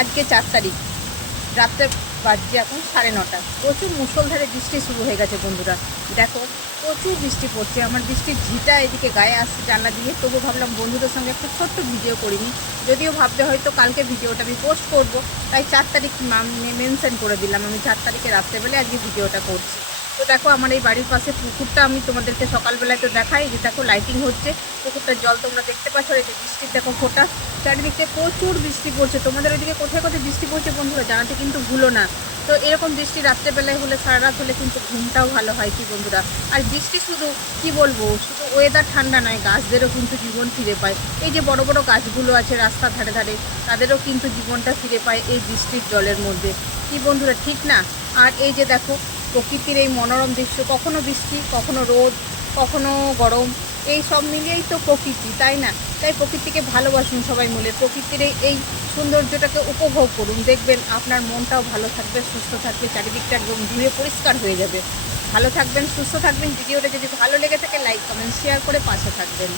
আজকে 4 তারিখ, রাত্রে বাজছে এখন 9:30। প্রচুর মুষলধারে বৃষ্টি শুরু হয়ে গেছে বন্ধুরা। দেখো প্রচুর বৃষ্টি পড়ছে, আমার বৃষ্টির ঝিটা এদিকে গায়ে আসছে জানলা দিয়ে। তবু ভাবলাম বন্ধুদের সঙ্গে একটা ছোট্ট ভিডিও করিনি, যদিও ভাবতে হয়তো কালকে ভিডিওটা আমি পোস্ট করব, তাই 4 তারিখ মেনশন করে দিলাম। আমি 4 তারিখে রাত্রেবেলা আজকে ভিডিওটা করছি। তো দেখো আমার এই বাড়ির পাশে পুকুরটা আমি তোমাদেরকে সকালবেলায় তো দেখাই, যে দেখো লাইটিং হচ্ছে, পুকুরটার জল তোমরা দেখতে পাচ্ছ। এই যে বৃষ্টির দেখো ফোঁটা, চারিদিকে প্রচুর বৃষ্টি পড়ছে। তোমাদের ওইদিকে কোথায় কোথায় বৃষ্টি পড়ছে বন্ধুরা জানাতে কিন্তু ভুলো না। তো এরকম বৃষ্টি রাত্রেবেলায় হলে, সারা রাত হলে কিন্তু ঘুমটাও ভালো হয় কি বন্ধুরা। আর বৃষ্টি শুধু কি বলবো, শুধু ওয়েদার ঠান্ডা নয়, গাছদেরও কিন্তু জীবন ফিরে পায়। এই যে বড় বড় গাছগুলো আছে রাস্তার ধারে ধারে, তাদেরও কিন্তু জীবনটা ফিরে পায় এই বৃষ্টির জলের মধ্যে, কি বন্ধুরা ঠিক না? আর এই যে দেখো প্রকৃতির এই মনোরম দৃশ্য, কখনো বৃষ্টি, কখনো রোদ, কখনো গরম, এই সব মিলিয়েই তো প্রকৃতি, তাই না? তাই প্রকৃতিকে ভালোবাসুন সবাই মিলে, প্রকৃতির এই সৌন্দর্যটাকে উপভোগ করুন। দেখবেন আপনার মনটাও ভালো থাকবে, সুস্থ থাকবে, চারিদিকটা একদম ধুয়ে পরিষ্কার হয়ে যাবে। ভালো থাকবেন, সুস্থ থাকবেন। ভিডিওটা যদি ভালো লেগে থাকে লাইক কমেন্ট শেয়ার করে পাশে থাকবেন।